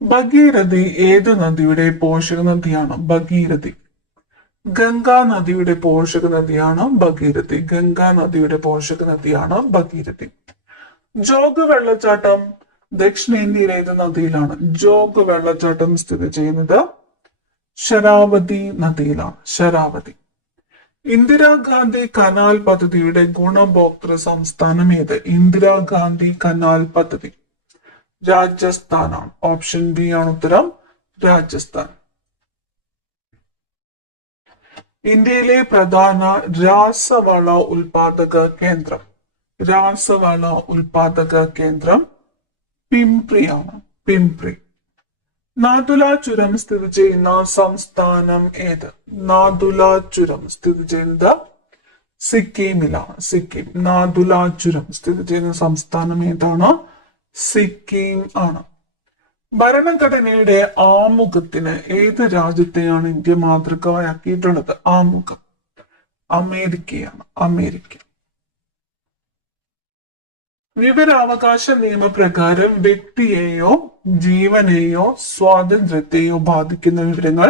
ഭഗീരഥി ഏത് നദിയുടെ പോഷക നദിയാണ്? ഭഗീരഥി. ഗംഗാ നദിയുടെ പോഷക നദിയാണ് ഭഗീരഥി. ഗംഗാ നദിയുടെ പോഷക നദിയാണ് ഭഗീരഥി. ജോഗ് വെള്ളച്ചാട്ടം ദക്ഷിണേന്ത്യയിലെ ഏത് നദിയിലാണ്? ജോഗ് വെള്ളച്ചാട്ടം സ്ഥിതി ചെയ്യുന്നത് ശരാവതി നദിയിലാണ്. ശരാവതി. ഇന്ദിരാഗാന്ധി കനാൽ പദ്ധതിയുടെ ഗുണഭോക്തൃ സംസ്ഥാനം ഏത്? ഇന്ദിരാഗാന്ധി കനാൽ പദ്ധതി രാജസ്ഥാനാണ്. ഓപ്ഷൻ ബി ആണ് ഉത്തരം, രാജസ്ഥാൻ. ഇന്ത്യയിലെ പ്രധാന രാസവള ഉൽപാദക കേന്ദ്രം? രാസവള ഉൽപാദക കേന്ദ്രം പിംപ്രിയാണ്. പിംപ്രി. നാഥുല ചുരം സ്ഥിതി ചെയ്യുന്ന സംസ്ഥാനം ഏത്? നാഥുല ചുരം സ്ഥിതി ചെയ്യുന്നത് സിക്കിമിലാണ്. സിക്കിം. നാഥുല ചുരം സ്ഥിതി ചെയ്യുന്ന സംസ്ഥാനം ഏതാണ്? സിക്കിം ആണ്. ഭരണഘടനയുടെ ആമുഖത്തിന് ഏത് രാജ്യത്തെയാണ് ഇന്ത്യ മാതൃകയാക്കിയിട്ടുള്ളത്? ആമുഖം അമേരിക്കയാണ്. അമേരിക്ക. വിവരാവകാശ നിയമപ്രകാരം വ്യക്തിയെയോ ജീവനെയോ സ്വാതന്ത്ര്യത്തെയോ ബാധിക്കുന്ന വിവരങ്ങൾ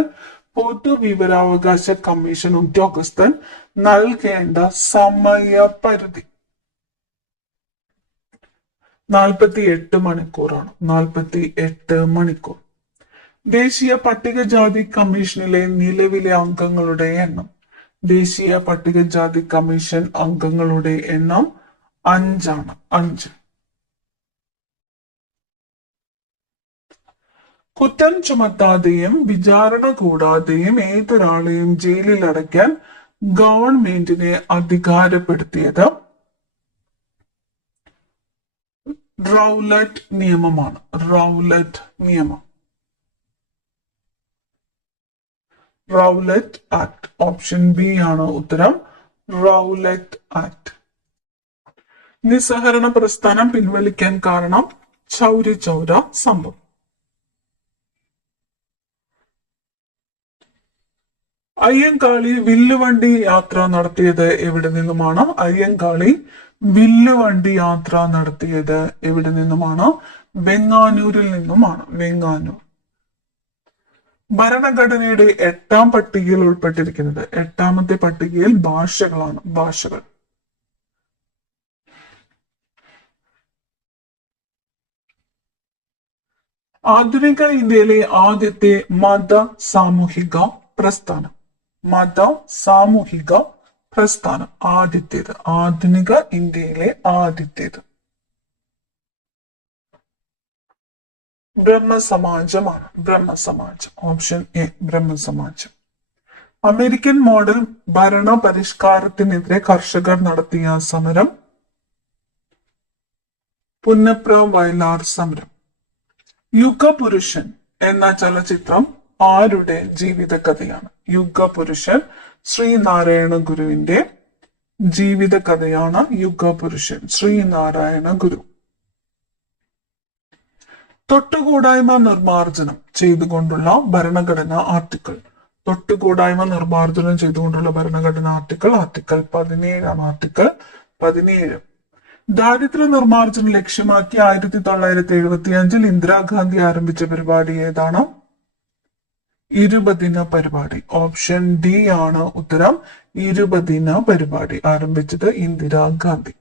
പൊതുവിവരാവകാശ കമ്മീഷൻ ഉദ്യോഗസ്ഥൻ നൽകേണ്ട സമയപരിധി 48 മണിക്കൂറാണ്. 48 മണിക്കൂർ. ദേശീയ പട്ടികജാതി കമ്മീഷനിലെ നിലവിലെ അംഗങ്ങളുടെ എണ്ണം? ദേശീയ പട്ടികജാതി കമ്മീഷൻ അംഗങ്ങളുടെ എണ്ണം 5 ആണ്. 5. കുറ്റം ചുമത്താതെയും വിചാരണ കൂടാതെയും ഏതൊരാളെയും ജയിലിൽ അടയ്ക്കാൻ ഗവൺമെന്റിനെ അധികാരപ്പെടുത്തിയത് റൗലറ്റ് നിയമമാണ്. റൗലറ്റ് നിയമം. Rowlatt act. ഓപ്ഷൻ ബി ആണ് ഉത്തരം, റൗലറ്റ് ആക്ട്. നിസ്സഹരണ പ്രസ്ഥാനം പിൻവലിക്കാൻ കാരണം ചൗരി ചൗര സംഭവം. അയ്യങ്കാളി വില്ലുവണ്ടി യാത്ര നടത്തിയത് എവിടെ നിന്നുമാണ്? അയ്യങ്കാളി വില്ലുവണ്ടി യാത്ര നടത്തിയത് എവിടെ നിന്നുമാണ്? വെങ്ങാനൂരിൽ നിന്നുമാണ്. വെങ്ങാനൂർ. ഭരണഘടനയുടെ 8ാം പട്ടികയിൽ ഉൾപ്പെട്ടിരിക്കുന്നത്? 8ാമത്തെ പട്ടികയിൽ ഭാഷകളാണ്. ഭാഷകൾ. ആധുനിക ഇന്ത്യയിലെ ആദ്യത്തെ മത സാമൂഹിക പ്രസ്ഥാനം? മത സാമൂഹിക പ്രസ്ഥാനം ആദ്യത്തേത്. ആധുനിക ഇന്ത്യയിലെ ആദ്യത്തേത് ബ്രഹ്മസമാജമാണ്. ബ്രഹ്മസമാജം. ഓപ്ഷൻ എ, ബ്രഹ്മസമാജം. അമേരിക്കൻ മോഡൽ ഭരണ പരിഷ്കാരത്തിനെതിരെ കർഷകർ നടത്തിയ സമരം? പുന്നപ്ര വയലാർ സമരം. യുഗപുരുഷൻ എന്ന ചലച്ചിത്രം ആരുടെ ജീവിത കഥയാണ്? യുഗപുരുഷൻ ശ്രീനാരായണ ഗുരുവിന്റെ ജീവിത കഥയാണ് യുഗപുരുഷൻ. ശ്രീനാരായണ ഗുരു. തൊട്ടുകൂടായ്മ നിർമ്മാർജ്ജനം ചെയ്തുകൊണ്ടുള്ള ഭരണഘടനാ ആർട്ടിക്കിൾ? തൊട്ടുകൂടായ്മ നിർമ്മാർജ്ജനം ചെയ്തുകൊണ്ടുള്ള ഭരണഘടനാ ആർട്ടിക്കിൾ 17 ആർട്ടിക്കിൾ 17. ദാരിദ്ര്യ നിർമ്മാർജ്ജനം ലക്ഷ്യമാക്കി 1975 ഇന്ദിരാഗാന്ധി ആരംഭിച്ച പരിപാടി ഏതാണ്? 20 പരിപാടി. ഓപ്ഷൻ ഡി ആണ് ഉത്തരം, 20 പരിപാടി. ആരംഭിച്ചത് ഇന്ദിരാഗാന്ധി.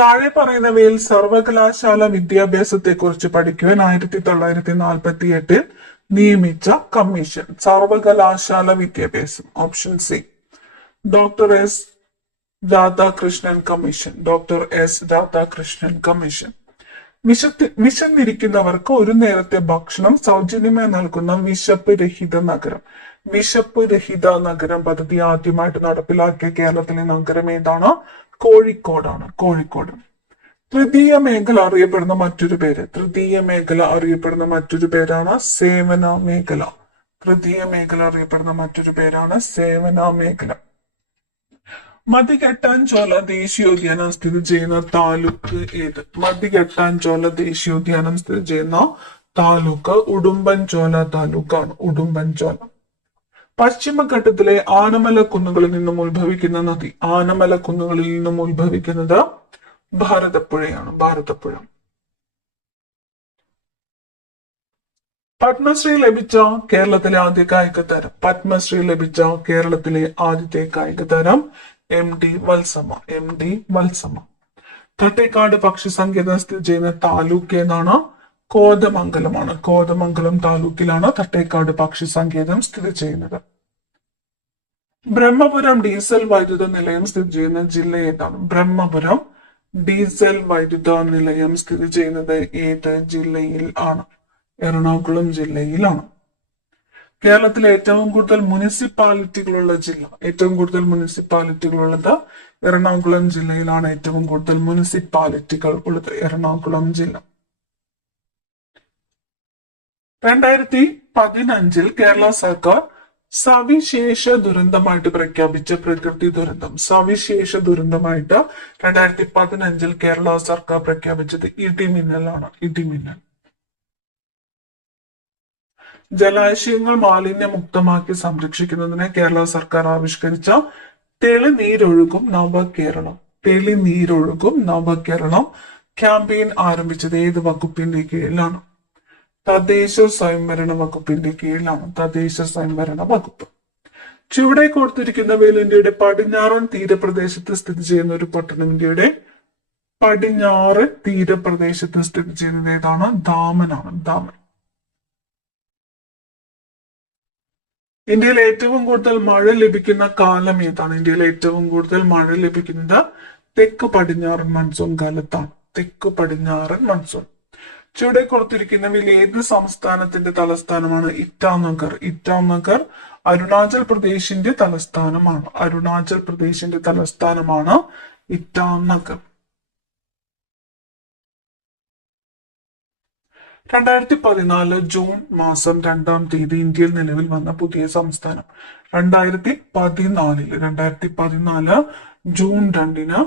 താഴെ പറയുന്നവയിൽ സർവകലാശാല വിദ്യാഭ്യാസത്തെ കുറിച്ച് പഠിക്കുവാൻ 1948 നിയമിച്ച കമ്മീഷൻ? സർവകലാശാല വിദ്യാഭ്യാസം. Option C, doctor S Radhakrishnan commission. Doctor S Radhakrishnan commission. വിശന്നിരിക്കുന്നവർക്ക് ഒരു നേരത്തെ ഭക്ഷണം സൗജന്യമായി നൽകുന്ന വിശപ്പ് രഹിത നഗരം? വിശപ്പ് രഹിത നഗരം പദ്ധതി ആദ്യമായിട്ട് നടപ്പിലാക്കിയ കേരളത്തിലെ നഗരം ഏതാണ്? കോഴിക്കോടാണ്. കോഴിക്കോട്. തൃതീയ മേഖല അറിയപ്പെടുന്ന മറ്റൊരു പേര്? തൃതീയ മേഖല അറിയപ്പെടുന്ന മറ്റൊരു പേരാണ് സേവന മേഖല. തൃതീയ മേഖല അറിയപ്പെടുന്ന മറ്റൊരു പേരാണ് സേവന മേഖല. മതികെട്ടാൻചോല ദേശീയോദ്യാനം സ്ഥിതി ചെയ്യുന്ന താലൂക്ക് ഏത്? മതികെട്ടാൻചോല ദേശീയോദ്യാനം സ്ഥിതി ചെയ്യുന്ന താലൂക്ക് ഉടുമ്പൻചോല താലൂക്കാണ്. ഉടുമ്പൻചോല. പശ്ചിമഘട്ടത്തിലെ ആനമല കുന്നുകളിൽ നിന്നും ഉത്ഭവിക്കുന്ന നദി? ആനമല കുന്നുകളിൽ നിന്നും ഉത്ഭവിക്കുന്നത് ഭാരതപ്പുഴയാണ്. ഭാരതപ്പുഴ. പത്മശ്രീ ലഭിച്ച കേരളത്തിലെ ആദ്യ കായിക താരം. പത്മശ്രീ ലഭിച്ച കേരളത്തിലെ ആദ്യത്തെ കായിക താരം MD വത്സമ്മ. MD വത്സമ്മ. തട്ടേക്കാട് പക്ഷി സങ്കേതം സ്ഥിതി ചെയ്യുന്ന താലൂക്ക് ഏതാണ്? കോതമംഗലമാണ്. കോതമംഗലം താലൂക്കിലാണ് തട്ടേക്കാട് പക്ഷി സങ്കേതം സ്ഥിതി ചെയ്യുന്നത്. ബ്രഹ്മപുരം ഡീസൽ വൈദ്യുത നിലയം സ്ഥിതി ചെയ്യുന്ന ജില്ല ഏതാണ്? ബ്രഹ്മപുരം ഡീസൽ വൈദ്യുത നിലയം സ്ഥിതി ചെയ്യുന്നത് ഏത് ജില്ലയിൽ ആണ്? എറണാകുളം ജില്ലയിലാണ്. കേരളത്തിലെ ഏറ്റവും കൂടുതൽ മുനിസിപ്പാലിറ്റികളുള്ള ജില്ല. ഏറ്റവും കൂടുതൽ മുനിസിപ്പാലിറ്റികളുള്ളത് എറണാകുളം ജില്ലയിലാണ്. ഏറ്റവും കൂടുതൽ മുനിസിപ്പാലിറ്റികൾ ഉള്ളത് എറണാകുളം ജില്ല. 2015 കേരള സർക്കാർ സവിശേഷ ദുരന്തമായിട്ട് പ്രഖ്യാപിച്ച പ്രകൃതി ദുരന്തം. സവിശേഷ ദുരന്തമായിട്ട് 2015 കേരള സർക്കാർ പ്രഖ്യാപിച്ചത് ഇടിമിന്നലാണ്. ഇടിമിന്നൽ. ജലാശയങ്ങൾ മാലിന്യമുക്തമാക്കി സംരക്ഷിക്കുന്നതിന് കേരള സർക്കാർ ആവിഷ്കരിച്ച തെളിനീരൊഴുകും നവകേരളം. തെളിനീരൊഴുകും നവകേരളം ക്യാമ്പയിൻ ആരംഭിച്ചത് ഏത് വകുപ്പിന്റെ കീഴിലാണ്? തദ്ദേശ സ്വയംഭരണ വകുപ്പിന്റെ കീഴിലാണ്. തദ്ദേശ സ്വയംഭരണ വകുപ്പ്. ചുവടെ കൊടുത്തിരിക്കുന്നവയിൽ ഇന്ത്യയുടെ പടിഞ്ഞാറൻ തീരപ്രദേശത്ത് സ്ഥിതി ചെയ്യുന്ന ഒരു പട്ടണം. ഇന്ത്യയുടെ പടിഞ്ഞാറ് തീരപ്രദേശത്ത് സ്ഥിതി ചെയ്യുന്നത് ഏതാണ്? ദാമനാണ്. ദാമൻ. ഇന്ത്യയിൽ ഏറ്റവും കൂടുതൽ മഴ ലഭിക്കുന്ന കാലം ഏതാണ്? ഇന്ത്യയിൽ ഏറ്റവും കൂടുതൽ മഴ ലഭിക്കുന്നത് തെക്ക് പടിഞ്ഞാറൻ മൺസൂൺ കാലത്താണ്. തെക്ക് പടിഞ്ഞാറൻ മൺസൂൺ. ചുവടെ കൊടുത്തിരിക്കുന്നവയിൽ ഏത് സംസ്ഥാനത്തിന്റെ തലസ്ഥാനമാണ്? ഇറ്റാനഗർ. ഇറ്റാനഗർ അരുണാചൽ പ്രദേശിന്റെ തലസ്ഥാനമാണ്. അരുണാചൽ പ്രദേശിന്റെ തലസ്ഥാനമാണ് ഇറ്റാനഗർ. 2014 ജൂൺ മാസം 2-ാം തീയതി ഇന്ത്യയിൽ നിലവിൽ വന്ന പുതിയ സംസ്ഥാനം. 2014 ജൂൺ 2-ന്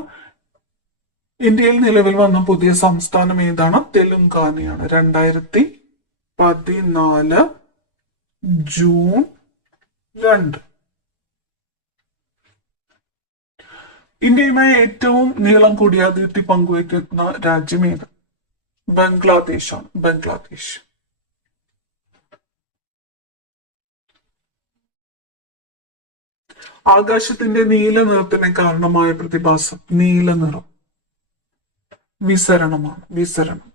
ഇന്ത്യയിൽ നിലവിൽ വന്ന പുതിയ സംസ്ഥാനം ഏതാണ്? തെലുങ്കാനയാണ്. 2014 ജൂൺ 2. ഇന്ത്യയുമായി ഏറ്റവും നീളം കൂടിയ അതിർത്തി പങ്കുവയ്ക്കുന്ന രാജ്യം ഏത്? ബംഗ്ലാദേശാണ്. ബംഗ്ലാദേശ്. ആകാശത്തിന്റെ നീല നിറത്തിന് കാരണമായ പ്രതിഭാസം. നീല നിറം വിസരണമാണ്. വിസരണം.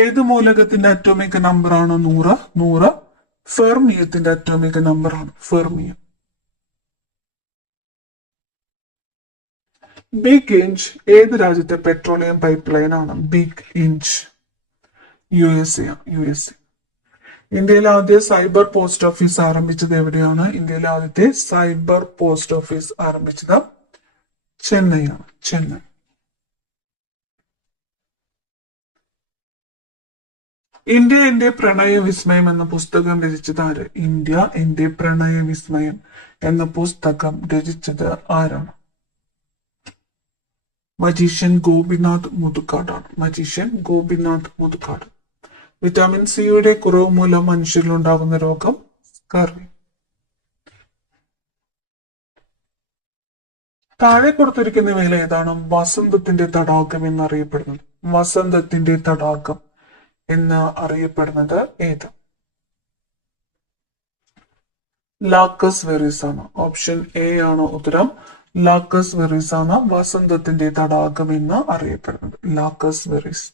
ഏത് മൂലകത്തിന്റെ അറ്റോമിക് നമ്പറാണ് 100? 100 ഫെർമിയത്തിന്റെ അറ്റോമിക് നമ്പറാണ്. ഫെർമിയം. ബിഗ് ഇഞ്ച് ഏത് രാജ്യത്തെ പെട്രോളിയം പൈപ്പ് ലൈൻ ആണ്? Big inch USA. ഇന്ത്യയിലെ ആദ്യ സൈബർ പോസ്റ്റ് ഓഫീസ് ആരംഭിച്ചത് എവിടെയാണ്? ഇന്ത്യയിലെ ആദ്യത്തെ സൈബർ പോസ്റ്റ് ഓഫീസ് ആരംഭിച്ചത് ചെന്നൈയാണ്. ചെന്നൈ. ഇന്ത്യ എന്റെ പ്രണയ വിസ്മയം എന്ന പുസ്തകം രചിച്ചത് ആര്? ഇന്ത്യ എന്റെ പ്രണയ വിസ്മയം എന്ന പുസ്തകം രചിച്ചത് ആരാണ്? മജീഷ്യൻ ഗോപിനാഥ് മുതുകാടാണ്. മജീഷ്യൻ ഗോപിനാഥ് മുതുകാട്. വിറ്റാമിൻ സിയുടെ കുറവ് മൂലം മനുഷ്യരിലുണ്ടാകുന്ന രോഗം സ്കർവി. താഴെ കൊടുത്തിരിക്കുന്നവയിൽ ഏതാണ് വസന്തത്തിന്റെ തടാകം എന്നറിയപ്പെടുന്നത്? വസന്തത്തിന്റെ തടാകം എന്ന് അറിയപ്പെടുന്നത് ഏത്? ലാക്കസ് വെറീസ് ആണ്. ഓപ്ഷൻ എ ആണ് ഉത്തരം. ലാക്കസ് വെറീസ് ആണ് വസന്തത്തിന്റെ തടാകം എന്ന് അറിയപ്പെടുന്നത്. Lacus Veris.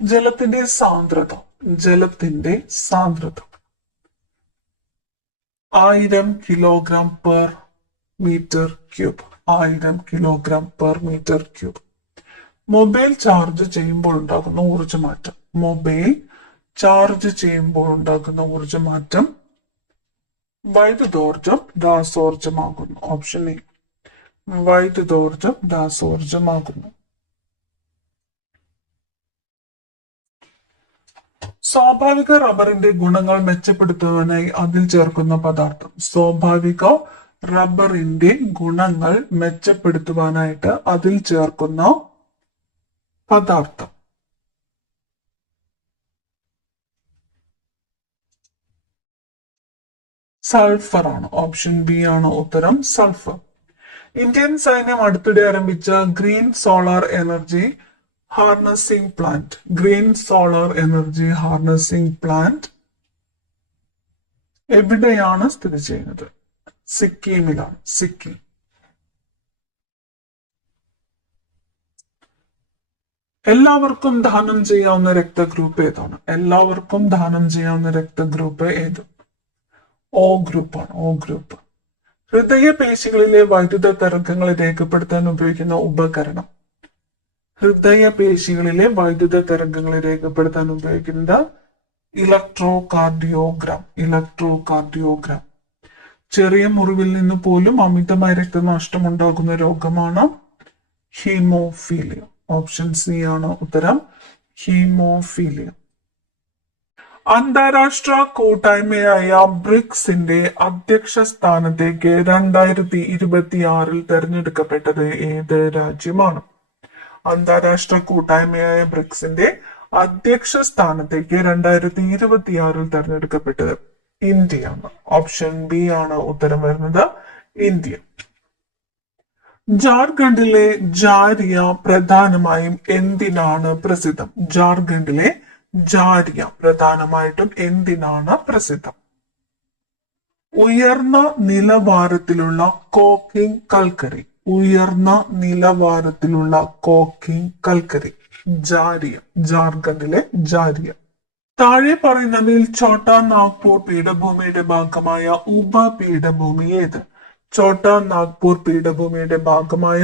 ജലത്തിന്റെ സാന്ദ്രത. ജലത്തിന്റെ സാന്ദ്രത 1000 kilogram per metre cube. 1000 kilogram per metre cube. Mobile charge ചെയ്യുമ്പോൾ ഉണ്ടാകുന്ന ഊർജ്ജമാറ്റം. മൊബൈൽ ചാർജ് ചെയ്യുമ്പോൾ ഉണ്ടാകുന്ന ഊർജ്ജമാറ്റം വൈദ്യുതോർജം രാസോർജമാകുന്നു. Option A. വൈദ്യുതോർജം രാസോർജമാകുന്നു. സ്വാഭാവിക റബ്ബറിന്റെ ഗുണങ്ങൾ മെച്ചപ്പെടുത്തുവാനായി അതിൽ ചേർക്കുന്ന പദാർത്ഥം. സ്വാഭാവിക റബ്ബറിന്റെ ഗുണങ്ങൾ മെച്ചപ്പെടുത്തുവാനായിട്ട് അതിൽ ചേർക്കുന്ന പദാർത്ഥം. സൾഫർ ആണ്. ഓപ്ഷൻ ബി ആണ് ഉത്തരം. സൾഫർ. ഇന്ത്യൻ സൈന്യം അടുത്തിടെ ആരംഭിച്ച green solar energy harnessing plant. Green solar energy harnessing plant എവിടെയാണ് സ്ഥിതി ചെയ്യുന്നത്? സിക്കിമിലാണ്. സിക്കിം. എല്ലാവർക്കും ദാനം ചെയ്യാവുന്ന രക്തഗ്രൂപ്പ് ഏതാണ്? എല്ലാവർക്കും ദാനം ചെയ്യാവുന്ന രക്തഗ്രൂപ്പ് ഏത്? ഓ ഗ്രൂപ്പാണ്. ഓ ഗ്രൂപ്പ്. ഹൃദയപേശികളിലെ വൈദ്യുത തരംഗങ്ങൾ രേഖപ്പെടുത്താൻ ഉപയോഗിക്കുന്ന ഉപകരണം. ഹൃദയപേശികളിലെ വൈദ്യുത തരംഗങ്ങൾ രേഖപ്പെടുത്താൻ ഉപയോഗിക്കുന്നത് ഇലക്ട്രോ കാർഡിയോഗ്രാം. Electro cardiogram. ചെറിയ മുറിവിൽ നിന്ന് പോലും അമിതമായ രക്തനഷ്ടം ഉണ്ടാകുന്ന രോഗമാണ് ഹീമോഫീലിയ. ഓപ്ഷൻ സി ആണ് ഉത്തരം. ഹീമോഫീലിയ. അന്താരാഷ്ട്ര കൂട്ടായ്മയായ ബ്രിക്സിന്റെ അധ്യക്ഷ സ്ഥാനത്തേക്ക് 2026 തെരഞ്ഞെടുക്കപ്പെട്ടത് ഏത് രാജ്യമാണ്? അന്താരാഷ്ട്ര കൂട്ടായ്മയായ ബ്രിക്സിന്റെ അധ്യക്ഷ സ്ഥാനത്തേക്ക് 2026 തെരഞ്ഞെടുക്കപ്പെട്ടത് ഇന്ത്യയാണ്. ഓപ്ഷൻ ബി ആണ് ഉത്തരം വരുന്നത്. ഇന്ത്യ. ജാർഖണ്ഡിലെ ജാരിയ പ്രധാനമായും എന്തിനാണ് പ്രസിദ്ധം? ജാർഖണ്ഡിലെ ജാരിയ പ്രധാനമായിട്ടും എന്തിനാണ് പ്രസിദ്ധം? ഉയർന്ന നിലവാരത്തിലുള്ള കോക്കിംഗ് കൽക്കരി. ഉയർന്ന നിലവാരത്തിലുള്ള കോക്കിംഗ് കൽക്കരി. ജാരിയ. ജാർഖണ്ഡിലെ ജാരിയ. താഴെ പറയുന്നതിൽ ഛോട്ടാ നാഗ്പൂർ പീഠഭൂമിയുടെ ഭാഗമായ ഉപപീഠഭൂമി ഏത്? ഛോട്ടാ നാഗ്പൂർ പീഠഭൂമിയുടെ ഭാഗമായ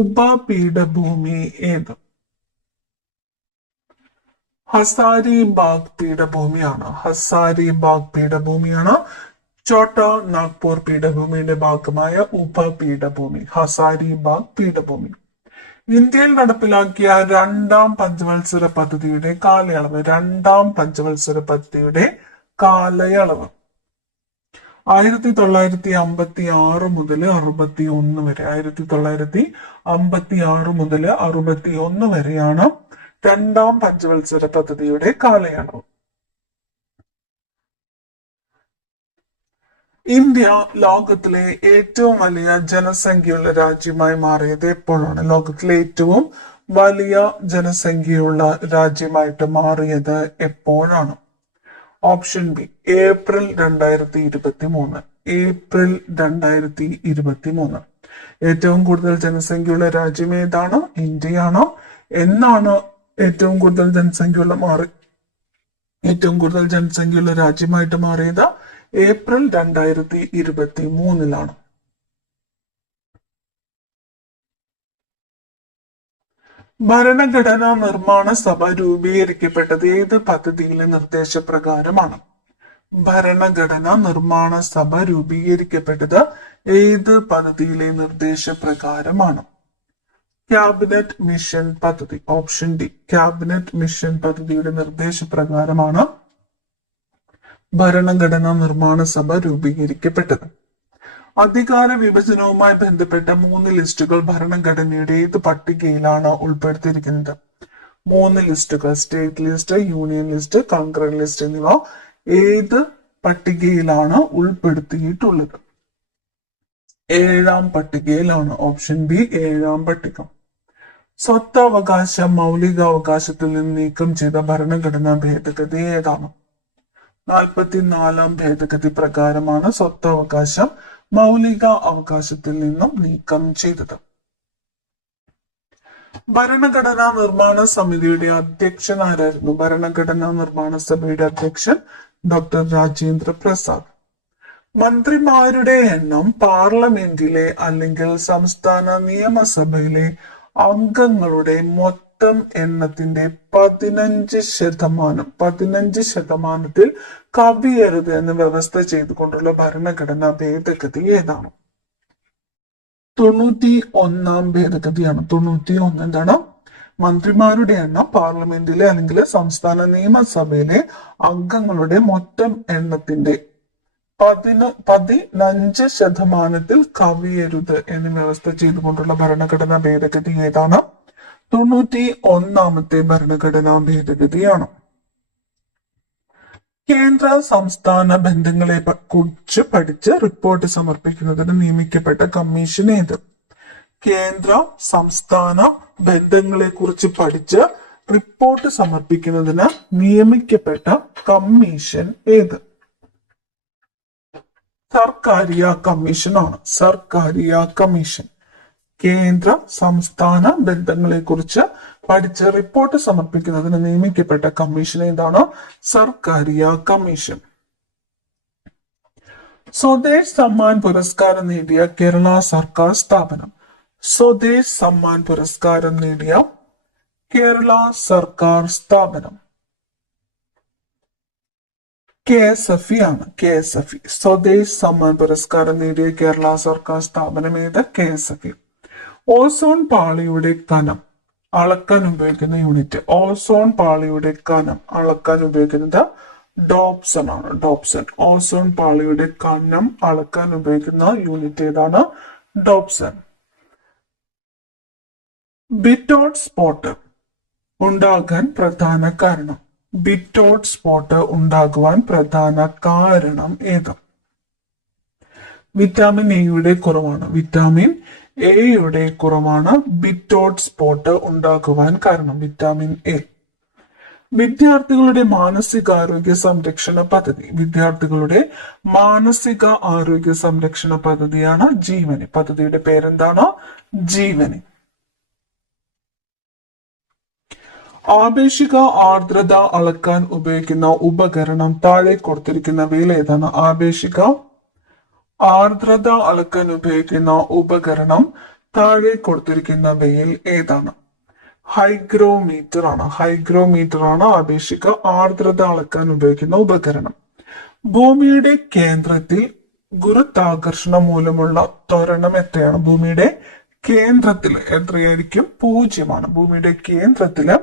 ഉപപീഠഭൂമി ഏത്? ഹസാരിബാഗ് പീഠഭൂമിയാണ്. ഹസാരിബാഗ് പീഠഭൂമിയാണ് ഛോട്ടാ നാഗ്പൂർ പീഠഭൂമിയുടെ ഭാഗമായ ഉപപീഠഭൂമി. ഹസാരിബാഗ് പീഠഭൂമി. ഇന്ത്യയിൽ നടപ്പിലാക്കിയ രണ്ടാം പഞ്ചവത്സര പദ്ധതിയുടെ കാലയളവ്. രണ്ടാം പഞ്ചവത്സര പദ്ധതിയുടെ കാലയളവ് 1956 മുതൽ 61 വരെ. 1956 മുതൽ 61 വരെയാണ് രണ്ടാം പഞ്ചവത്സര പദ്ധതിയുടെ കാലയളവ്. ഇന്ത്യ ലോകത്തിലെ ഏറ്റവും വലിയ ജനസംഖ്യയുള്ള രാജ്യമായി മാറിയത് എപ്പോഴാണ്? ലോകത്തിലെ ഏറ്റവും വലിയ ജനസംഖ്യയുള്ള രാജ്യമായിട്ട് മാറിയത് എപ്പോഴാണ്? Option B April 2023. ഏപ്രിൽ 2023. ഏറ്റവും കൂടുതൽ ജനസംഖ്യയുള്ള രാജ്യം ഏതാണ്? ഇന്ത്യയാണ്. എന്നാണ് ഏറ്റവും കൂടുതൽ ജനസംഖ്യയുള്ള രാജ്യമായിട്ട് മാറിയത്? ഏപ്രിൽ 2023. ഭരണഘടനാ നിർമ്മാണ സഭ രൂപീകരിക്കപ്പെട്ടത് ഏത് പദ്ധതിയിലെ നിർദ്ദേശപ്രകാരമാണ്? ഭരണഘടനാ നിർമ്മാണ സഭ രൂപീകരിക്കപ്പെട്ടത് ഏത് പദ്ധതിയിലെ നിർദ്ദേശപ്രകാരമാണ്? ക്യാബിനറ്റ് മിഷൻ പദ്ധതി. Option D. ക്യാബിനറ്റ് മിഷൻ പദ്ധതിയുടെ നിർദ്ദേശപ്രകാരമാണ് ഭരണഘടനാ നിർമ്മാണ സഭ രൂപീകരിക്കപ്പെട്ടത്. അധികാര വിഭജനവുമായി ബന്ധപ്പെട്ട 3 ലിസ്റ്റുകൾ ഭരണഘടനയുടെ ഏത് പട്ടികയിലാണ് ഉൾപ്പെടുത്തിയിരിക്കുന്നത്? 3 ലിസ്റ്റുകൾ. State list, union list, concurrent list എന്നിവ ഏത് പട്ടികയിലാണ് ഉൾപ്പെടുത്തിയിട്ടുള്ളത്? 7ാം പട്ടികയിലാണ്. ഓപ്ഷൻ ബി 7ാം പട്ടിക. സ്വത്തവകാശം മൗലികാവകാശത്തിൽ നിന്ന് നീക്കം ചെയ്ത ഭരണഘടനാ ഭേദഗതി ഏതാണ്? 44ാം ഭേദഗതി പ്രകാരമാണ് സ്വത്തവകാശം മൗലിക അവകാശത്തിൽ നിന്നും നീക്കം ചെയ്തത്. ഭരണഘടനാ നിർമ്മാണ സമിതിയുടെ അധ്യക്ഷൻ ആരായിരുന്നു? ഭരണഘടനാ നിർമ്മാണ സഭയുടെ അധ്യക്ഷൻ ഡോക്ടർ രാജേന്ദ്ര പ്രസാദ്. മന്ത്രിമാരുടെ എണ്ണം പാർലമെന്റിലെ അല്ലെങ്കിൽ സംസ്ഥാന നിയമസഭയിലെ അംഗങ്ങളുടെ മൊത്തം എണ്ണത്തിന്റെ 15% കവിയരുത് എന്ന് വ്യവസ്ഥ ചെയ്തുകൊണ്ടുള്ള ഭരണഘടനാ ഭേദഗതി ഏതാണ്? 91ാം ഭേദഗതിയാണ്. 91. എന്താണ്? മന്ത്രിമാരുടെ എണ്ണം പാർലമെന്റിലെ അല്ലെങ്കിൽ സംസ്ഥാന നിയമസഭയിലെ അംഗങ്ങളുടെ മൊത്തം എണ്ണത്തിന്റെ 15% കവിയരുത് എന്ന് വ്യവസ്ഥ ചെയ്തുകൊണ്ടുള്ള ഭരണഘടനാ ഭേദഗതി ഏതാണ്? 91ാമത്തെ ഭരണഘടനാ ഭേദഗതിയാണ്. കേന്ദ്ര സംസ്ഥാന ബന്ധങ്ങളെ കുറിച്ച് പഠിച്ച് റിപ്പോർട്ട് സമർപ്പിക്കുന്നതിന് നിയമിക്കപ്പെട്ട കമ്മീഷൻ ഏത്? കേന്ദ്ര സംസ്ഥാന ബന്ധങ്ങളെ കുറിച്ച് പഠിച്ച് റിപ്പോർട്ട് സമർപ്പിക്കുന്നതിന് നിയമിക്കപ്പെട്ട കമ്മീഷൻ ഏത്? സർക്കാരിയ കമ്മീഷനാണ്. സർക്കാരിയ കമ്മീഷൻ. കേന്ദ്ര സംസ്ഥാന ബന്ധങ്ങളെ കുറിച്ച് പഠിച്ച് റിപ്പോർട്ട് സമർപ്പിക്കുന്നതിന് നിയമിക്കപ്പെട്ട കമ്മീഷൻ ഏതാണ്? സർക്കാരിയ കമ്മീഷൻ. സ്വദേശ് സമ്മാൻ പുരസ്കാരം നേടിയ കേരള സർക്കാർ സ്ഥാപനം. സ്വദേശ് സമ്മാൻ പുരസ്കാരം നേടിയ കേരള സർക്കാർ സ്ഥാപനം KSFE ആണ്. KSFE. സ്വദേശ് സമ്മാൻ പുരസ്കാരം നേടിയ കേരള സർക്കാർ സ്ഥാപനം ഏത്? KSFE. ഓസോൺ പാളിയുടെ കനം അളക്കാൻ ഉപയോഗിക്കുന്ന യൂണിറ്റ്. ഓസോൺ പാളിയുടെ കനം അളക്കാൻ ഉപയോഗിക്കുന്നത് ഡോപ്സൺ ആണ്. ഡോപ്സൺ. ഓസോൺ പാളിയുടെ കനം അളക്കാൻ ഉപയോഗിക്കുന്ന യൂണിറ്റ് ഏതാണ്? ഡോപ്സൺ. ബിറ്റോട്ട് സ്പോട്ട് ഉണ്ടാകാൻ പ്രധാന കാരണം. ബിറ്റോട്ട് സ്പോട്ട് ഉണ്ടാകുവാൻ പ്രധാന കാരണം ഏത്? വിറ്റാമിൻ എയുടെ കുറവാണ്. വിറ്റാമിൻ എയുടെ കുറവാണ് ബിറ്റോട്ട് സ്പോട്ട് ഉണ്ടാകുവാൻ കാരണം. Vitamin A. വിദ്യാർത്ഥികളുടെ മാനസികാരോഗ്യ സംരക്ഷണ പദ്ധതി. വിദ്യാർത്ഥികളുടെ മാനസിക ആരോഗ്യ സംരക്ഷണ പദ്ധതിയാണ് ജീവനി. പദ്ധതിയുടെ പേരെന്താണ്? ജീവനി. ആപേക്ഷിക ആർദ്രത അളക്കാൻ ഉപയോഗിക്കുന്ന ഉപകരണം താഴെ കൊടുത്തിരിക്കുന്നവയിൽ ഏതാണ്? ആപേക്ഷിക ആർദ്രത അളക്കാൻ ഉപയോഗിക്കുന്ന ഉപകരണം താഴെ കൊടുത്തിരിക്കുന്നവയിൽ ഏതാണ്? ഹൈഗ്രോമീറ്റർ ആണ്. ഹൈഗ്രോമീറ്റർ ആണ് ആപേക്ഷിക ആർദ്രത അളക്കാൻ ഉപയോഗിക്കുന്ന ഉപകരണം. ഭൂമിയുടെ കേന്ദ്രത്തിൽ ഗുരുത്വാകർഷണം മൂലമുള്ള ത്വരണം എത്രയാണ്? ഭൂമിയുടെ കേന്ദ്രത്തിൽ എത്രയായിരിക്കും? 0 ഭൂമിയുടെ കേന്ദ്രത്തില്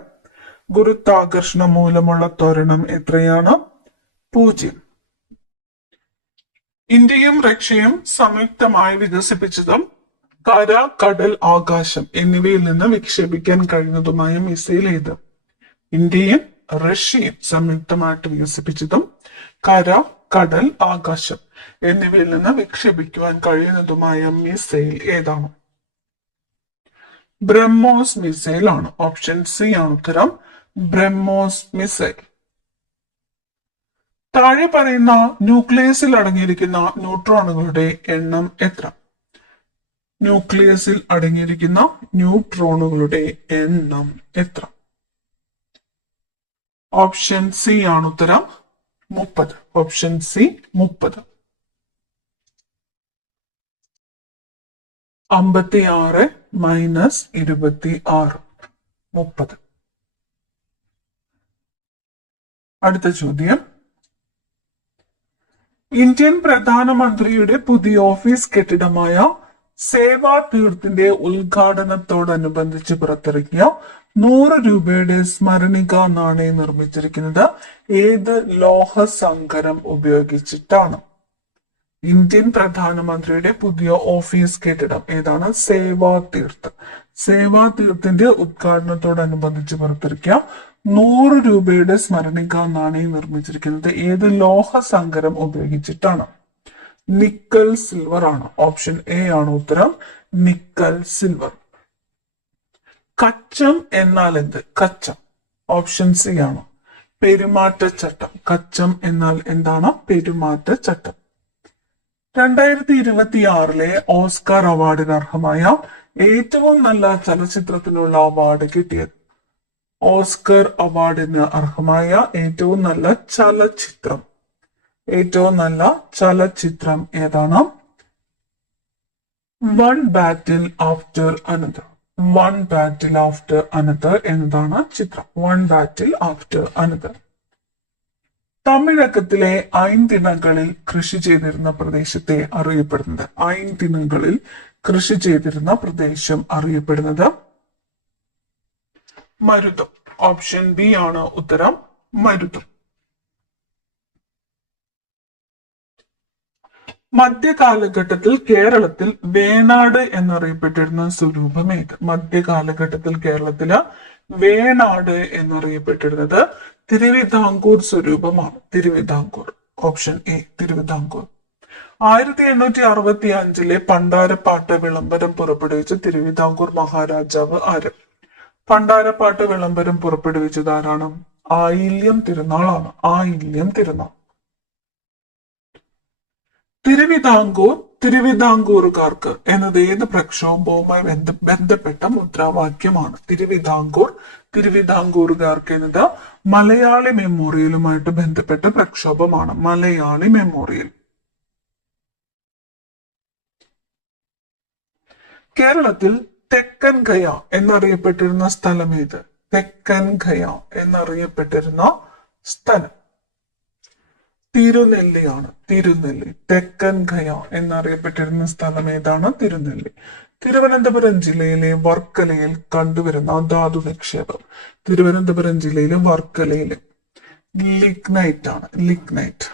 ഗുരുത്വാകർഷണം മൂലമുള്ള ത്വരണം എത്രയാണ്? 0. ഇന്ത്യയും റഷ്യയും സംയുക്തമായി വികസിപ്പിച്ചതും കര, കടൽ, ആകാശം എന്നിവയിൽ നിന്ന് വിക്ഷേപിക്കാൻ കഴിയുന്നതുമായ മിസൈൽ ഏത്? ഇന്ത്യയും റഷ്യയും സംയുക്തമായിട്ട് വികസിപ്പിച്ചതും കര, കടൽ, ആകാശം എന്നിവയിൽ നിന്ന് വിക്ഷേപിക്കുവാൻ കഴിയുന്നതുമായ മിസൈൽ ഏതാണ്? ബ്രഹ്മോസ് മിസൈൽ ആണ്. ഓപ്ഷൻ സി ആണ് ഉത്തരം. ബ്രഹ്മോസ് മിസൈൽ. താഴെ പറയുന്ന ന്യൂക്ലിയസിൽ അടങ്ങിയിരിക്കുന്ന ന്യൂട്രോണുകളുടെ എണ്ണം എത്ര? ന്യൂക്ലിയസിൽ അടങ്ങിയിരിക്കുന്ന ന്യൂട്രോണുകളുടെ എണ്ണം എത്ര? ഓപ്ഷൻ സി ആണ് ഉത്തരം. 30. Option C 30. 56 മൈനസ് 26 30. അടുത്ത ചോദ്യം. ഇന്ത്യൻ പ്രധാനമന്ത്രിയുടെ പുതിയ ഓഫീസ് കെട്ടിടമായ സേവാ തീർത്ഥിന്റെ ഉദ്ഘാടനത്തോടനുബന്ധിച്ച് പുറത്തിറക്കിയ 100 രൂപയുടെ സ്മരണിക നാണയം നിർമ്മിച്ചിരിക്കുന്നത് ഏത് ലോഹസങ്കരം ഉപയോഗിച്ചിട്ടാണ്? ഇന്ത്യൻ പ്രധാനമന്ത്രിയുടെ പുതിയ ഓഫീസ് കെട്ടിടം ഏതാണ്? സേവാ തീർത്ത്. സേവാ തീർത്ഥിന്റെ ഉദ്ഘാടനത്തോടനുബന്ധിച്ച് പുറത്തിറക്കിയ 100 രൂപയുടെ സ്മരണിക നാണയം നിർമ്മിച്ചിരിക്കുന്നത് ഏത് ലോഹസങ്കരം ഉപയോഗിച്ചിട്ടാണ്? നിക്കൽ സിൽവർ ആണ്. ഓപ്ഷൻ എ ആണ് ഉത്തരം. Nickel silver. കച്ചം എന്നാൽ എന്ത്? കച്ചം. ഓപ്ഷൻ സി ആണ്. പെരുമാറ്റച്ചട്ടം. കച്ചം എന്നാൽ എന്താണ്? പെരുമാറ്റച്ചട്ടം. 2026 ഓസ്കാർ അവാർഡിന് അർഹമായ ഏറ്റവും നല്ല ചലച്ചിത്രത്തിനുള്ള അവാർഡ് കിട്ടിയത്? ഓസ്കർ അവാർഡിന് അർഹമായ ഏറ്റവും നല്ല ചലച്ചിത്രം. ഏറ്റവും നല്ല ചലച്ചിത്രം ഏതാണ്? വൺ ബാറ്റിൽ ആഫ്റ്റർ അനദർ. വൺ ബാറ്റിൽ ആഫ്റ്റർ അനദർ എന്നതാണ് ചിത്രം. വൺ ബാറ്റിൽ ആഫ്റ്റർ അനദർ. തമിഴകത്തിലെ ഐന്തിണകളിൽ കൃഷി ചെയ്തിരുന്ന പ്രദേശത്തെ അറിയപ്പെടുന്നത്? ഐന്തിണകളിൽ കൃഷി ചെയ്തിരുന്ന പ്രദേശം അറിയപ്പെടുന്നത് മരുതം. ഓപ്ഷൻ ബി ആണ് ഉത്തരം. മരുതം. മധ്യകാലഘട്ടത്തിൽ കേരളത്തിൽ വേണാട് എന്നറിയപ്പെട്ടിരുന്ന സ്വരൂപം ഏത്? മധ്യകാലഘട്ടത്തിൽ കേരളത്തില് വേണാട് എന്നറിയപ്പെട്ടിരുന്നത് തിരുവിതാംകൂർ സ്വരൂപമാണ്. തിരുവിതാംകൂർ. Option A Thiruvithamkoor. 1865 പണ്ടാരപ്പാട്ട് വിളംബരം പുറപ്പെടുവിച്ച തിരുവിതാംകൂർ മഹാരാജാവ് ആര്? പണ്ടാരപ്പാട്ട് വിളംബരം പുറപ്പെടുവിച്ചത് ആരാണ്? ആയില്യം തിരുനാളാണ്. ആയില്യം തിരുനാൾ. തിരുവിതാംകൂറുകാർക്ക് എന്നത് ഏത് പ്രക്ഷോഭവുമായി ബന്ധപ്പെട്ട മുദ്രാവാക്യമാണ്? തിരുവിതാംകൂറുകാർക്ക് എന്നത് മലയാളി മെമ്മോറിയലുമായിട്ട് ബന്ധപ്പെട്ട പ്രക്ഷോഭമാണ്. മലയാളി മെമ്മോറിയൽ. കേരളത്തിൽ തെക്കൻ ഗയ എന്നറിയപ്പെട്ടിരുന്ന സ്ഥലം ഏത്? തെക്കൻ ഗയ എന്നറിയപ്പെട്ടിരുന്ന സ്ഥലം തിരുനെല്ലിയാണ്. തിരുനെല്ലി. തെക്കൻ ഗയ എന്നറിയപ്പെട്ടിരുന്ന സ്ഥലം ഏതാണ്? തിരുനെല്ലി. തിരുവനന്തപുരം ജില്ലയിലെ വർക്കലയിൽ കണ്ടുവരുന്ന ധാതു നിക്ഷേപം. തിരുവനന്തപുരം ജില്ലയിലെ വർക്കലയിലെ ലിഗ്നൈറ്റ് ആണ്. ലിഗ്നൈറ്റ്.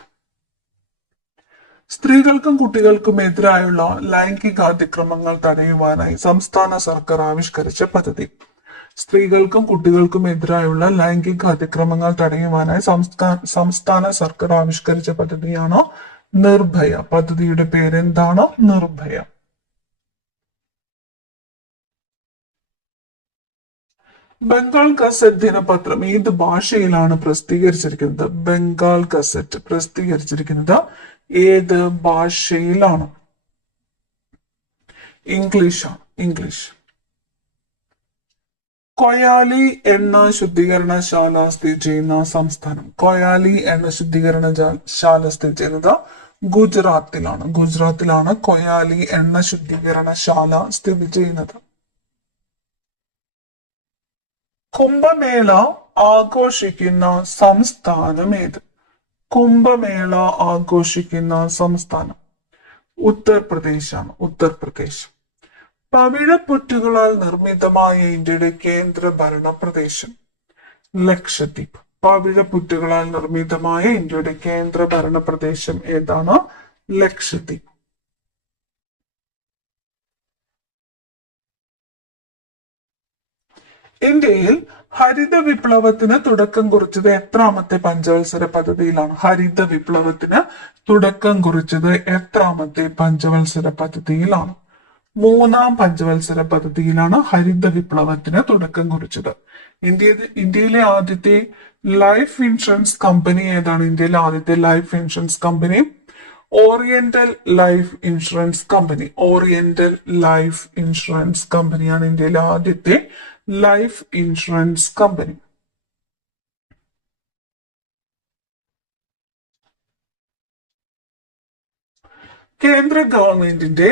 സ്ത്രീകൾക്കും കുട്ടികൾക്കും എതിരായുള്ള ലൈംഗികാതിക്രമങ്ങൾ തടയുവാനായി സംസ്ഥാന സർക്കാർ ആവിഷ്കരിച്ച പദ്ധതി. സ്ത്രീകൾക്കും കുട്ടികൾക്കും എതിരായുള്ള ലൈംഗിക അതിക്രമങ്ങൾ തടയുവാനായി സംസ്ഥാന സർക്കാർ ആവിഷ്കരിച്ച പദ്ധതിയാണ് നിർഭയ. പദ്ധതിയുടെ പേരെന്താണ്? നിർഭയ. ബംഗാൾ ഗസറ്റ് ദിനപത്രം ഏത് ഭാഷയിലാണ് പ്രസിദ്ധീകരിച്ചിരിക്കുന്നത്? ബംഗാൾ ഗസറ്റ് പ്രസിദ്ധീകരിച്ചിരിക്കുന്നത് ഏത് ഭാഷയിലാണ്? ഇംഗ്ലീഷാണ്. ഇംഗ്ലീഷ്. കൊയാലി എണ്ണ ശുദ്ധീകരണശാല സ്ഥിതി ചെയ്യുന്ന സംസ്ഥാനം. കൊയാലി എണ്ണ ശുദ്ധീകരണശാല സ്ഥിതി ചെയ്യുന്നത് ഗുജറാത്തിലാണ്. ഗുജറാത്തിലാണ് കൊയാലി എണ്ണ ശുദ്ധീകരണശാല സ്ഥിതി ചെയ്യുന്നത്. കുംഭമേള ആഘോഷിക്കുന്ന സംസ്ഥാനം ഏത്? കുംഭമേള ആഘോഷിക്കുന്ന സംസ്ഥാനം ഉത്തർപ്രദേശാണ്. ഉത്തർപ്രദേശ്. പവിഴപ്പുറ്റുകളാൽ നിർമ്മിതമായ ഇന്ത്യയുടെ കേന്ദ്ര ഭരണ പ്രദേശം ലക്ഷദ്വീപ്. പവിഴപ്പുറ്റുകളാൽ നിർമ്മിതമായ ഇന്ത്യയുടെ കേന്ദ്ര ഭരണ പ്രദേശം ഏതാണ്? ലക്ഷദ്വീപ്. ഇന്ത്യയിൽ ഹരിത വിപ്ലവത്തിന് തുടക്കം കുറിച്ചത് എത്രാമത്തെ പഞ്ചവത്സര പദ്ധതിയിലാണ്? ഹരിത വിപ്ലവത്തിന് തുടക്കം കുറിച്ചത് എത്രാമത്തെ പഞ്ചവത്സര പദ്ധതിയിലാണ്? 3-ാം പഞ്ചവത്സര പദ്ധതിയിലാണ് ഹരിത വിപ്ലവത്തിന് തുടക്കം കുറിച്ചത്. ഇന്ത്യയിലെ ആദ്യത്തെ ലൈഫ് ഇൻഷുറൻസ് കമ്പനി ഏതാണ്? ഇന്ത്യയിലെ ആദ്യത്തെ life insurance company oriental life insurance company. Oriental life insurance കമ്പനിയാണ് ഇന്ത്യയിലെ ആദ്യത്തെ ലൈഫ് ഇൻഷുറൻസ് കമ്പനി. കേന്ദ്ര ഗവൺമെന്റിന്റെ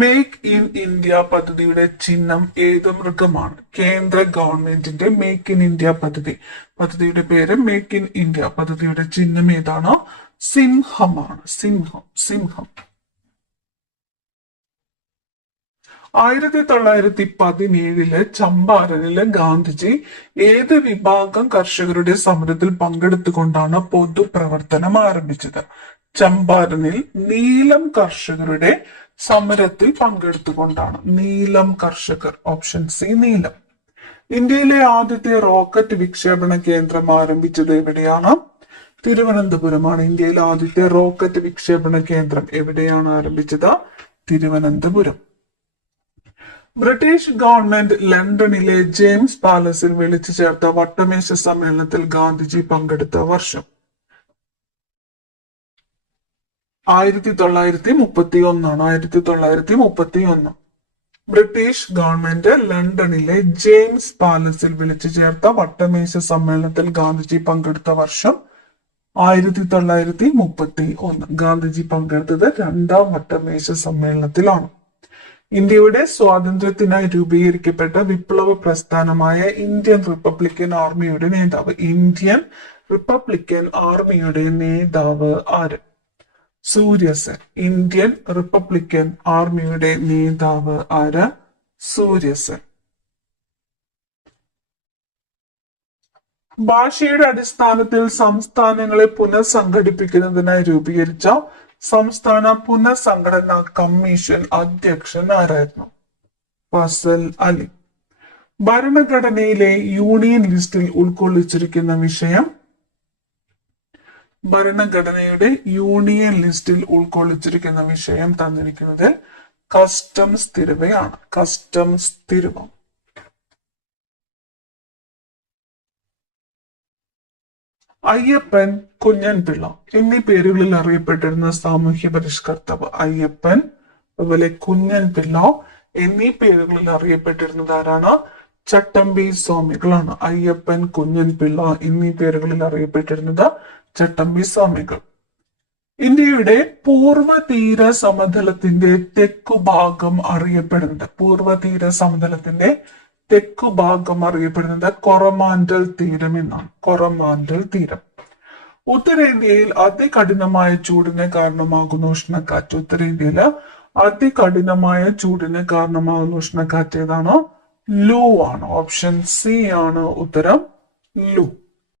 മേക്ക് ഇൻ ഇന്ത്യ പദ്ധതിയുടെ ചിഹ്നം ഏത് മൃഗമാണ്? കേന്ദ്ര ഗവൺമെന്റിന്റെ മേക്ക് ഇൻ ഇന്ത്യ പദ്ധതിയുടെ പേര് മേക്ക് ഇൻ ഇന്ത്യ. പദ്ധതിയുടെ ചിഹ്നം ഏതാണ്? സിംഹമാണ്. സിംഹം. 1917 ചമ്പാരനിലെ ഗാന്ധിജി ഏത് വിഭാഗം കർഷകരുടെ സമരത്തിൽ പങ്കെടുത്തുകൊണ്ടാണ് പൊതുപ്രവർത്തനം ആരംഭിച്ചത്? ചമ്പാരനിൽ നീലം കർഷകരുടെ സമരത്തിൽ പങ്കെടുത്തുകൊണ്ടാണ്. നീലം കർഷകർ. ഓപ്ഷൻ സി നീലം. ഇന്ത്യയിലെ ആദ്യത്തെ റോക്കറ്റ് വിക്ഷേപണ കേന്ദ്രം ആരംഭിച്ചത് എവിടെയാണ്? തിരുവനന്തപുരമാണ്. ഇന്ത്യയിലെ ആദ്യത്തെ റോക്കറ്റ് വിക്ഷേപണ കേന്ദ്രം എവിടെയാണ് ആരംഭിച്ചത്? തിരുവനന്തപുരം. ബ്രിട്ടീഷ് ഗവൺമെന്റ് ലണ്ടനിലെ ജെയിംസ് പാലസിൽ വിളിച്ചു ചേർത്ത വട്ടമേശ സമ്മേളനത്തിൽ ഗാന്ധിജി പങ്കെടുത്ത വർഷം? 1931. 1931. ബ്രിട്ടീഷ് ഗവൺമെന്റ് ലണ്ടനിലെ ജെയിംസ് പാലസിൽ വിളിച്ചു ചേർത്ത വട്ടമേശ സമ്മേളനത്തിൽ ഗാന്ധിജി പങ്കെടുത്ത വർഷം? 1931. ഗാന്ധിജി പങ്കെടുത്തത് 2-ാം വട്ടമേശ സമ്മേളനത്തിലാണ്. ഇന്ത്യയുടെ സ്വാതന്ത്ര്യത്തിനായി രൂപീകരിക്കപ്പെട്ട വിപ്ലവ പ്രസ്ഥാനമായ ഇന്ത്യൻ റിപ്പബ്ലിക്കൻ ആർമിയുടെ നേതാവ്. ഇന്ത്യൻ റിപ്പബ്ലിക്കൻ ആർമിയുടെ നേതാവ് ആര്? സൂര്യസെൻ. ഇന്ത്യൻ റിപ്പബ്ലിക്കൻ ആർമിയുടെ നേതാവ് ആര്? സൂര്യസെൻ. ഭാഷയുടെ അടിസ്ഥാനത്തിൽ സംസ്ഥാനങ്ങളെ പുനഃസംഘടിപ്പിക്കുന്നതിനായി രൂപീകരിച്ച സംസ്ഥാന പുനഃസംഘടനാ കമ്മീഷൻ അധ്യക്ഷൻ ആരായിരുന്നു? ഫസൽ അലി. ഭരണഘടനയിലെ യൂണിയൻ ലിസ്റ്റിൽ ഉൾക്കൊള്ളിച്ചിരിക്കുന്ന വിഷയം ഭരണഘടനയുടെ യൂണിയൻ ലിസ്റ്റിൽ ഉൾക്കൊള്ളിച്ചിരിക്കുന്ന വിഷയം തന്നിരിക്കുന്നത് കസ്റ്റംസ് തീരുവയാണ്. കസ്റ്റംസ് തീരുവ. അയ്യപ്പൻ, കുഞ്ഞൻപിള്ള എന്നീ പേരുകളിൽ അറിയപ്പെട്ടിരുന്ന സാമൂഹ്യ പരിഷ്കർത്താവ് അയ്യപ്പൻ, അതുപോലെ കുഞ്ഞൻപിള്ള എന്നീ പേരുകളിൽ അറിയപ്പെട്ടിരുന്നത് ആരാണ്? ചട്ടമ്പി സ്വാമികളാണ്. അയ്യപ്പൻ, കുഞ്ഞൻപിള്ള എന്നീ പേരുകളിൽ അറിയപ്പെട്ടിരുന്നത് ചട്ടമ്പി സ്വാമികൾ. ഇന്ത്യയുടെ പൂർവ്വതീര സമതലത്തിന്റെ തെക്കുഭാഗം അറിയപ്പെടുന്നത്, പൂർവ്വതീര സമതലത്തിന്റെ തെക്കുഭാഗം അറിയപ്പെടുന്നത് കൊറമാൻഡൽ തീരം എന്നാണ്. കൊറമാൻഡൽ തീരം. ഉത്തരേന്ത്യയിൽ അതികഠിനമായ ചൂടിന് കാരണമാകുന്ന ഉഷ്ണക്കാറ്റ്. ഉത്തരേന്ത്യയില് അതികഠിനമായ ചൂടിന് കാരണമാകുന്ന ഉഷ്ണക്കാറ്റ് ഏതാണ്? ലൂ ആണ്. ഓപ്ഷൻ സി ആണ് ഉത്തരം, ലൂ.